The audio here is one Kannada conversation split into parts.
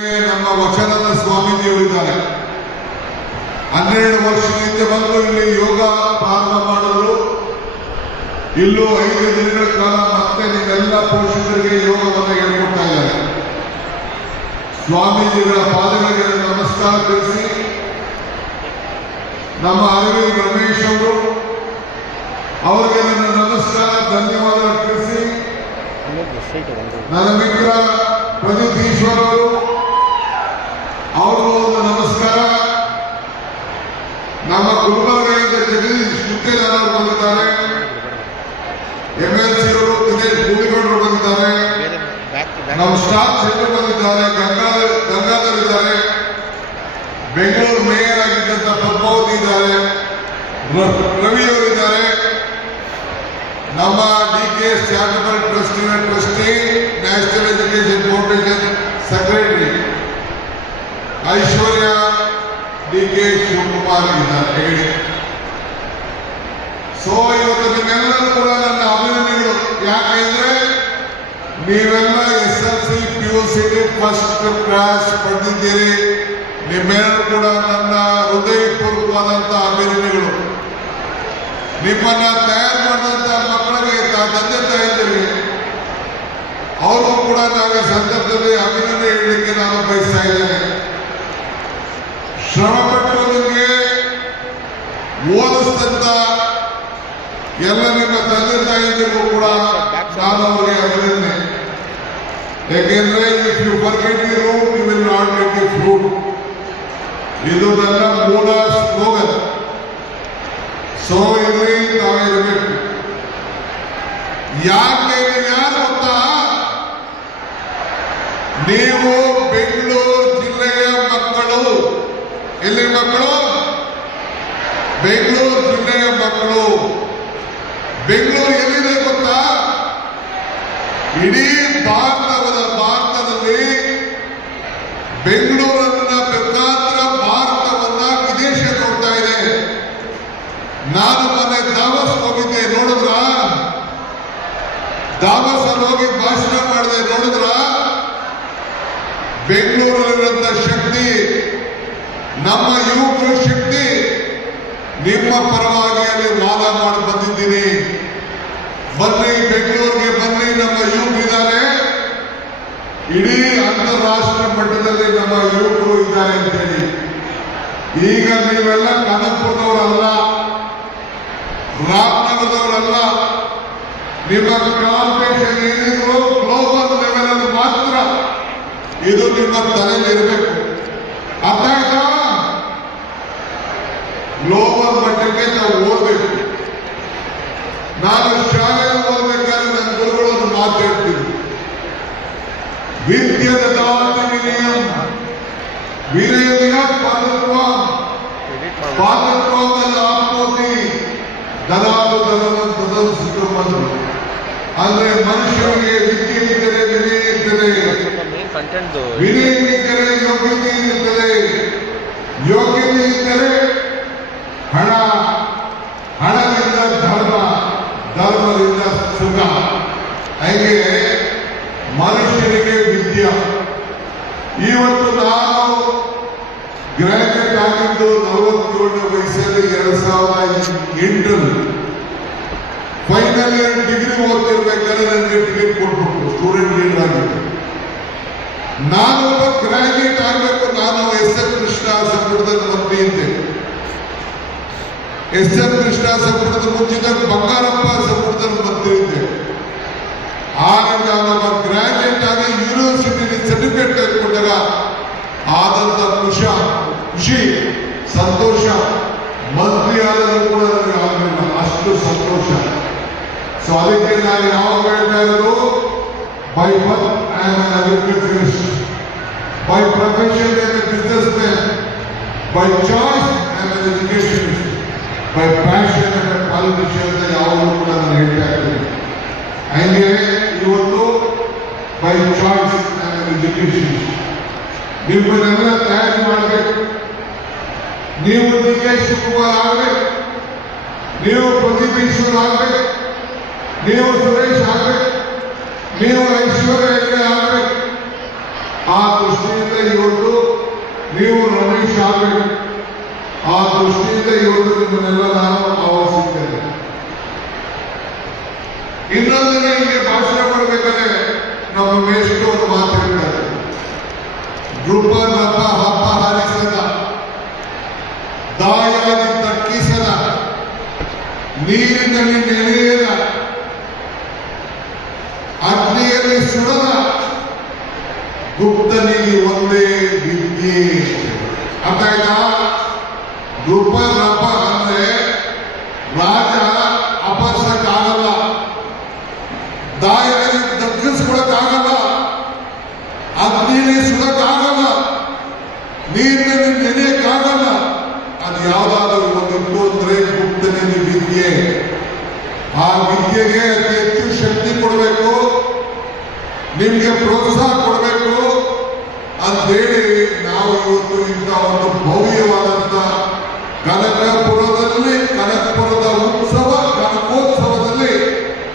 ನಮ್ಮ ವಚನದ ಸ್ವಾಮೀಜಿಯವರಿದ್ದಾರೆ. 12 ವರ್ಷದಿಂದ ಬಂದು ಇಲ್ಲಿ ಯೋಗ ಪ್ರಾರಂಭ ಮಾಡಿದ್ರು. ಇಲ್ಲೂ 5 ದಿನಗಳ ಕಾಲ ಮತ್ತೆ ನೀವೆಲ್ಲ ಪೋಷಕರಿಗೆ ಯೋಗವನ್ನು ಹೇಳ್ಕೊಡ್ತಾ ಇದ್ದಾರೆ. ಸ್ವಾಮೀಜಿಗಳ ಪಾದಗಳಿಗೆ ನಮಸ್ಕಾರ ತಿಳಿಸಿ ನಮ್ಮ ಅರವಿಂದ್ ರಮೇಶ್ ಅವರು ಅವರಿಗೆ ನನ್ನ ನಮಸ್ಕಾರ ಧನ್ಯವಾದ ತಿಳಿಸಿ ನನ್ನ ಮಿತ್ರ ಪ್ರದೀಪ್ ಈಶ್ವರ್ ಅವರು ಅವ್ರಿಗೂ ಒಂದು ನಮಸ್ಕಾರ. ನಮ್ಮ ಗುಲ್ಬರ್ಗದಿಂದ ಜಗದೀಶ್ ಮುತ್ತೇದಾರ್ ಅವರು ಬಂದಿದ್ದಾರೆ. MLC ಅವರು ದಿನೇಶ್ ಗೂಳಿಗೌಡರು ಬಂದಿದ್ದಾರೆ. ನಮ್ಮ ಸ್ಟಾಫ್ ಸೆಂಟರ್ ಬಂದಿದ್ದಾರೆ. ಗಂಗಾಧರ್ ಇದ್ದಾರೆ. ಬೆಂಗಳೂರು ಮೇಯರ್ ಆಗಿದ್ದಂತ ಪದ್ಮಾವತಿ ಇದ್ದಾರೆ. ರವಿ ಅವರಿದ್ದಾರೆ. ನಮ್ಮ DKS charitable trustee national education foundation secretary Aishwarya DK Shivakumar ಇದ್ದಾರೆ. ಸೊ ಇವತ್ತು ನಿಮ್ಮೆಲ್ಲರೂ ಕೂಡ ನನ್ನ ಅಭಿನಂದನೆಗಳು. ಯಾಕೆಂದ್ರೆ ನೀವೆಲ್ಲ SLC PUC ಫಸ್ಟ್ ಕ್ಲಾಸ್ ಪಡೆದಿದ್ದೀರಿ. ನಿಮ್ಮೆಲ್ಲರೂ ಕೂಡ ನನ್ನ ಹೃದಯಪೂರ್ವಕವಾದಂತಹ ಅಭಿನಂದನೆಗಳು. ನಿಮ್ಮನ್ನ ತಯಾರು ಮಾಡಿದಂತ ಮಕ್ಕಳಿಗೆ ತಂದೆ ತಾಯಿಗಳಿಗೆ ಅವರು ಕೂಡ ನಾವು ಈ ಸಂದರ್ಭದಲ್ಲಿ ಅಭಿನಂದನೆ ಹೇಳಲಿಕ್ಕೆ ನಾನು ಬಯಸ್ತಾ ಇದ್ದೇನೆ. ಶ್ರಮಪಟ್ಟು ನಿಮಗೆ ಓದಿಸಿದಂತ ಎಲ್ಲ ನಿಮ್ಮ ತಂದೆ ತಾಯಿಗಳಿಗೂ ಕೂಡ ನಾನು ಅವರಿಗೆ ಅಭಿನಂದನೆ. ಯಾಕೆಂದ್ರೆ if you forget the root you will not get the fruit. ಇದು ನನ್ನ ಮೂಲ ಸ್ಲೋಗನ್. ಸೊ ಇಲ್ಲಿ ನಾವಿರಬೇಕು. ಯಾರು ಗೊತ್ತಾ, ನೀವು ಬೆಂಗಳೂರು ಜಿಲ್ಲೆಯ ಮಕ್ಕಳು. ಎಲ್ಲಿ ಮಕ್ಕಳು? ಬೆಂಗಳೂರು ಜಿಲ್ಲೆಯ ಮಕ್ಕಳು. ಬೆಂಗಳೂರು ಎಲ್ಲಿದೆ ಗೊತ್ತಾ? ಇಡೀ ಭಾರತದಲ್ಲಿ ಬೆಂಗಳೂರನ್ನ ಬೇಕಾದ್ರ ಭಾರತವನ್ನ ವಿದೇಶ ನೋಡ್ತಾ ಇದೆ. ನಾನು ಮೊನ್ನೆ ದಾವಸ್ ಹೋಗಿದ್ದೆ, ನೋಡಿದ್ರ? ದಾವಸ್ ಅಲ್ಲಿ ಹೋಗಿ ಭಾಷಣ ಮಾಡಿದೆ, ನೋಡಿದ್ರ? ಬೆಂಗಳೂರಲ್ಲಿರುವಂತ ಶಕ್ತಿ, ನಮ್ಮ ಯುವಕರ ಶಕ್ತಿ ನಿಮ್ಮ ಪರವಾಗಿ ಅಲ್ಲಿ ವಾದ ಮಾಡಿ ಬಂದಿದ್ದೀನಿ. ಬನ್ನಿ ಬೆಂಗಳೂರಿಗೆ ಬನ್ನಿ, ನಮ್ಮ ಯುವಕರಿದ್ದಾರೆ. ಇಡೀ ಅಂತಾರಾಷ್ಟ್ರೀಯ ಮಟ್ಟದಲ್ಲಿ ನಮ್ಮ ಯುವಕರು ಇದ್ದಾರೆ ಅಂತೇಳಿ. ಈಗ ನೀವೆಲ್ಲ ಕನಕಪುರದವರಲ್ಲ, ರಾಮನಗರದವರಲ್ಲ. ನಿಮ್ಮ ಕಾಂಪಿಟೇಷನ್ ಏನಿದ್ರು ಗ್ಲೋಬಲ್ ಲೆವೆಲ್ ಅಲ್ಲಿ ಮಾತ್ರ ಇದು ನಿಮ್ಮ ತಲೆಯಲ್ಲಿ ಇರಬೇಕು. ಅರ್ಥ ಆಯ್ತಾ? ಗ್ಲೋಬಲ್ ಮಟ್ಟಕ್ಕೆ ನಾವು ಓದಬೇಕು. ನಾನು ಶಾಲೆಯಲ್ಲಿ ಓದಬೇಕಾದ್ರೆ ನನ್ನ ಗುರುಗಳನ್ನು ಮಾತಾಡ್ತೀನಿ. ವಿದ್ಯದ ದಾತಿ ವಿನಯಂ, ವಿನಯ ಪಾತ್ರತ್ವ, ಪಾತ್ರತ್ವದಲ್ಲಿ ಆತ್ಮೋತಿ ದಲಾಲು ದಲವನ್ನು ಪ್ರದರ್ಶಿಸುವುದು. ಅಂದ್ರೆ ಮನುಷ್ಯನಿಗೆ ವಿದ್ಯೆ ಇದ್ದರೆ ವಿನಯ ಇರ್ತದೆ, ವಿನಯ ಇದ್ದರೆ ಯೋಗ್ಯತೆ ಇರ್ತದೆ, ಯೋಗ್ಯತೆ ಇದ್ದರೆ ಹಣ, ಹಣದಿಂದ ಧರ್ಮ, ಧರ್ಮದಿಂದ ಸುಖ. ಹಾಗೆ ಮನುಷ್ಯನಿಗೆ ವಿದ್ಯೆ. ಇವತ್ತು ನಾನು ಗ್ರಾಜುಯೇಟ್ ಆಗಿದ್ದು 47ನೇ ವಯಸ್ಸಲ್ಲಿ 2008ರಲ್ಲಿ ಫೈನಲ್ ಇಯರ್ ಡಿಗ್ರಿ ಓದ್ತಿರ್ಬೇಕಾದ್ರೆ ನನಗೆ ಟಿಕೆಟ್ ಕೊಟ್ಬಿಟ್ಟು ಸ್ಟೂಡೆಂಟ್ ಲೀಡರ್ ಆಗಿದ್ದೆ. ನಾನೊಬ್ಬ ಗ್ರಾಜುಯೇಟ್ ಆಗಬೇಕು. ನಾನು SM ಕೃಷ್ಣ ಸಂಪುಟದಲ್ಲಿ ಮಂತ್ರಿ ಇದ್ದೆ. SM ಕೃಷ್ಣ ಸಂಪುಟದ ಮುಂಚಿತ ಬಂಗಾರಪ್ಪ ಸಂಪುಟದಲ್ಲಿ ಮಂತ್ರಿ ಇದ್ದೆ. ಆಗ ನಾನೊಬ್ಬ ಗ್ರಾಜುಯೇಟ್ ಆಗಿ ಯೂನಿವರ್ಸಿಟಿ ಸರ್ಟಿಫಿಕೇಟ್ ತೆಗೆದುಕೊಂಡಾಗ ಆದಂತ ಖುಷಿ, ಸಂತೋಷ ಮಂತ್ರಿ ಆದರೂ ಕೂಡ ನನಗೆ ಆಗಲಿಲ್ಲ. ಅಷ್ಟು ಸಂತೋಷ. ಸೊ ಅದಕ್ಕೆ ನಾನು ಯಾವಾಗ ಹೇಳ್ತಾ ಇರೋದು, by birth I am an agriculturist, by profession I am A business man, by choice I am an educationist, by passion I am A politician ಅಂತ ಯಾವಾಗಲೂ ಕೂಡ ನಾನು ಹೇಳ್ತಾ ಇದ್ದೀನಿ. ಹಂಗೆ ಇವತ್ತು by choice I am an educationist. ನಿಮ್ಮನ್ನೆಲ್ಲ ತಯಾರಿ ಮಾಡಬೇಕು. ನೀವು DK ಶಿವಕುಮಾರ್ ಆಗಬೇಕು, ನೀವು ಪ್ರದೀಪ್ ಈಶ್ವರ್ ಆಗಬೇಕು, ನೀವು ಸುರೇಶ್ ಆಗಬೇಕು, ನೀವು ಐಶ್ವರ್ಯ ಆಗಬೇಕು. ಆ ದೃಷ್ಟಿಯಿಂದ ನೀವು ರಮೇಶ್ ಆಗಬೇಕು. ಆ ದೃಷ್ಟಿಯಿಂದ ಇವತ್ತು ನಿಮ್ಮನ್ನೆಲ್ಲ ನಾನು ಆಹ್ವಾನಿಸಿದ್ದೇನೆ. ಇನ್ನೊಂದನೇ ಇಲ್ಲಿ ಭಾಷಣ ಮಾಡಬೇಕಾದ್ರೆ ನಮ್ಮ ಮೇಷ್ಟ್ರು ಒಂದು ಮಾತು ಹೇಳ್ತಾರೆ, ನೃಪ ನಪ ಹಬ್ಬ ಹಾರಿಸದ, ದಾಯಾದಿ ತಕ್ಕಿಸದ, ನೀರಿನಲ್ಲಿ ನೆನೆಯದ, ಅಗ್ನಿಯಲ್ಲಿ ಸುಡದ, ಗುಪ್ತನಿಗೆ ಒಂದೇ ವಿದ್ಯೆ. ಅರ್ಥ ಆಯ್ತಾ? ನೃಪ ನಪ ಅಂದ್ರೆ ರಾಜ ಅಪರ್ಸಕ್ಕಾಗಲ್ಲ, ದಾಯಾದಿ ದಕ್ಕಿಸ್ಕೊಳಕ್ಕಾಗಲ್ಲ, ಅಗ್ನಿಯಲ್ಲಿ ಸುಡಕ್ಕಾಗಲ್ಲ, ನೀರಿನಲ್ಲಿ ನೆನೆಯಕ್ಕಾಗಲ್ಲ. ಅದು ಯಾವ್ದಾದ್ರು ಒಂದಿತ್ತು ಅಂದ್ರೆ ಗುಪ್ತನಿಗೆ ವಿದ್ಯೆ. ಆ ವಿದ್ಯೆಗೆ ಅತಿ ಹೆಚ್ಚು ಶಕ್ತಿ ಕೊಡಬೇಕು, ನಿಮ್ಗೆ ಪ್ರೋತ್ಸಾಹ ಕೊಡಬೇಕು ಅಂತೇಳಿ ನಾವು ಇವತ್ತು ಇಂಥ ಒಂದು ಭವ್ಯವಾದಂತ ಕನಕಪುರದ ಕನಕೋತ್ಸವದಲ್ಲಿ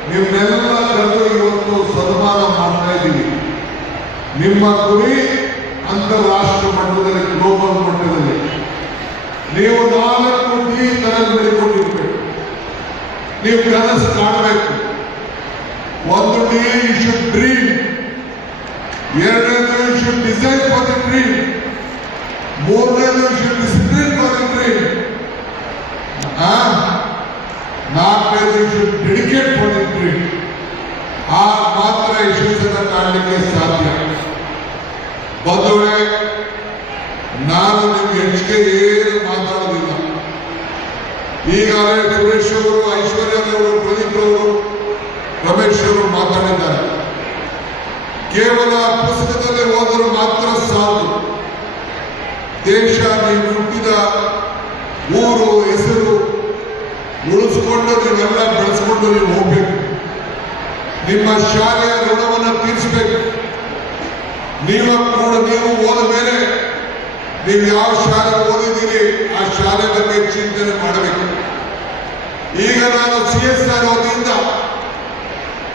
ನಿಮ್ಮೆಲ್ಲ ಕರೆದು ಇವತ್ತು ಸನ್ಮಾನ ಮಾಡ್ತಾ ಇದ್ದೀವಿ. ನಿಮ್ಮ ಗುರಿ ಅಂತಾರಾಷ್ಟ್ರೀಯ ಮಟ್ಟದಲ್ಲಿ, ಗ್ಲೋಬಲ್ ಮಟ್ಟದಲ್ಲಿ ನೀವು 4 ಡಿ ಕನಸು ಬೆಳೆದುಕೊಂಡಿರ್ಬೇಕು. ನೀವು ಕನಸು ಕಾಣಬೇಕು. ಒಂದು ಡಿ ಯು ಶುಡ್ ಡ್ರೀಮ್, ಎರಡನೇದು you should design for the dream, ಮೂರನೇದು you should discipline for the dream, ನಾಲ್ಕನೇದು you should dedicate for the dream. ಆ ಮಾತ್ರ ಯಶಸ್ಸನ್ನು ಕಾಣಲಿಕ್ಕೆ ಸಾಧ್ಯ. ಬಂಧುಗಳೇ, ನಾನು ನಿಮ್ಗೆ ಹೆಚ್ಚಿಗೆ ಏನು ಮಾತಾಡೋದಿಲ್ಲ. ಈಗಾಗಲೇ ಸುರೇಶ್ ಅವರು, ಐಶ್ವರ್ಯ ಅವರು, ಪ್ರದೀಪ್ ಅವರು, ರಮೇಶ್ ಅವರು ಮಾತಾಡಿದ್ದಾರೆ. ಕೇವಲ ಪುಸ್ತಕದಲ್ಲಿ ಓದಲು ಮಾತ್ರ ಸಾಕು. ದೇಶ, ನೀವು ಹುಟ್ಟಿದ ಊರು, ಹೆಸರು ಉಳಿಸ್ಕೊಂಡು ನೀವೆಲ್ಲ ಬೆಳೆಸ್ಕೊಂಡು ನೀವು ಹೋಗ್ಬೇಕು. ನಿಮ್ಮ ಶಾಲೆಯ ಋಣವನ್ನು ತೀರಿಸಬೇಕು. ನೀವು ಓದ ಮೇಲೆ ನೀವು ಯಾವ ಶಾಲೆ ಓದಿದ್ದೀರಿ ಆ ಶಾಲೆ ಬಗ್ಗೆ ಚಿಂತನೆ ಮಾಡಬೇಕು. ಈಗ ನಾನು CSR ವತಿಯಿಂದ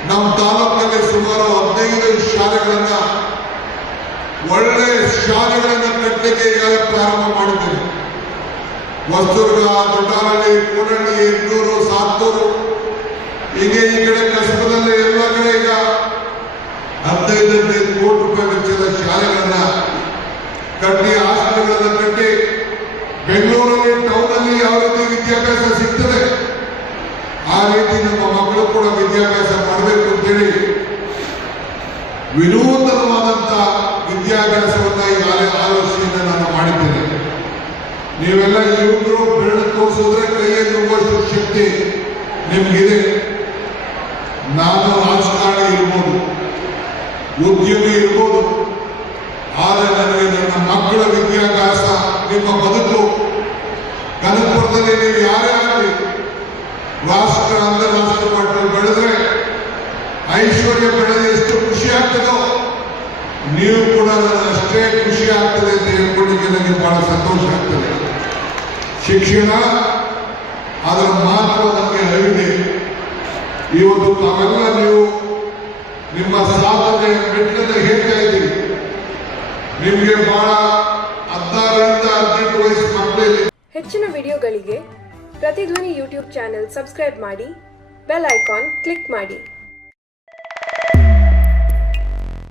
ನಮ್ಮ ತಾಲೂಕಿನಲ್ಲಿ ಸುಮಾರು 15 ಶಾಲೆಗಳನ್ನ, ಒಳ್ಳೆ ಶಾಲೆಗಳನ್ನ ಕಟ್ಟಲಿಕ್ಕೆ ಈಗಾಗಲೇ ಪ್ರಾರಂಭ ಮಾಡಿದ್ದೇನೆ. ಹೊಸದುರ್ಗ, ದೊಡ್ಡಹಳ್ಳಿ, ಕೂಡಳ್ಳಿ, ಇಂದೂರು, ಸಾತ್ತೂರು, ಹೀಗೆ ಈ ಕಡೆ ಕಸಬದಲ್ಲಿ ಎಲ್ಲ ಕಡೆ ಈಗ 15 ಕೋಟಿ ರೂಪಾಯಿ ವೆಚ್ಚದ ಶಾಲೆಗಳನ್ನ ಕಟ್ಟಿ, ಹಾಸ್ಟೆಲ್ಗಳನ್ನ ಕಟ್ಟಿ, ಬೆಂಗಳೂರಲ್ಲಿ ಟೌನಲ್ಲಿ ಯಾವ ರೀತಿ ವಿದ್ಯಾಭ್ಯಾಸ ಸಿಗ್ತದೆ ಆ ರೀತಿ ನಮ್ಮ ಮಕ್ಕಳು ಕೂಡ ವಿದ್ಯಾಭ್ಯಾಸ ಮಾಡಬೇಕು ಅಂತೇಳಿ ವಿನೂತನವಾದಂತ ವಿದ್ಯಾಭ್ಯಾಸವನ್ನ ಈಗಾಗಲೇ ಆಲೋಚನೆಯನ್ನು ನಾನು ಮಾಡಿದ್ದೇನೆ. ನೀವೆಲ್ಲ ಯುವಕರು ಬೆರಳು ತೋರಿಸಿದ್ರೆ ಕೈಯಲ್ಲಿ ಹೋಗುವಷ್ಟು ಶಕ್ತಿ ನಿಮ್ಗಿದೆ. ನಾನು ರಾಜಕಾರಣಿ ಇರ್ಬೋದು, ಉದ್ಯಮಿ ಇರ್ಬೋದು, ಆದರೆ ನನಗೆ ನನ್ನ ಮಕ್ಕಳ ವಿದ್ಯಾಭ್ಯಾಸ, ನಿಮ್ಮ ಬದುಕು, ಕನಕಪುರದಲ್ಲಿ ನೀವು ಯಾರೇ ಆಗಲಿ ರಾಷ್ಟ್ರ, ಅಂತಾರಾಷ್ಟ್ರೀಯ ಮಟ್ಟದಲ್ಲಿ ಬೆಳೆದ್ರೆ ಐಶ್ವರ್ಯ ಬೆಳೆದು ಎಷ್ಟು ಖುಷಿ ಆಗ್ತದೋ ನೀವು ಕೂಡ ನನಗೆ ಅಷ್ಟೇ ಖುಷಿ ಆಗ್ತದೆ ಅಂತ ಹೇಳ್ಕೊಂಡಿಗೆ ನನಗೆ ಬಹಳ ಸಂತೋಷ ಆಗ್ತದೆ. ಶಿಕ್ಷಣ ಅದರ ಮಹತ್ವ ನನಗೆ ಅರಿವಿದೆ. ಇವತ್ತು ತಾವೆಲ್ಲ ನೀವು ನಿಮ್ಮ ಸಾಧನೆ ಮೆಟ್ಟನ್ನು ಹೇಳ್ತಾ ಇದ್ದೀರಿ. ನಿಮಗೆ ಬಹಳ 16 ವಯಸ್ಸು ಮಕ್ಕಳಿದೆ. ಹೆಚ್ಚಿನ ವಿಡಿಯೋಗಳಿಗೆ ಪ್ರತಿಧ್ವನಿ ಯೂಟ್ಯೂಬ್ ಚಾನೆಲ್ ಸಬ್ಸ್ಕ್ರೈಬ್ ಮಾಡಿ, ಬೆಲ್ ಐಕಾನ್ ಕ್ಲಿಕ್ ಮಾಡಿ.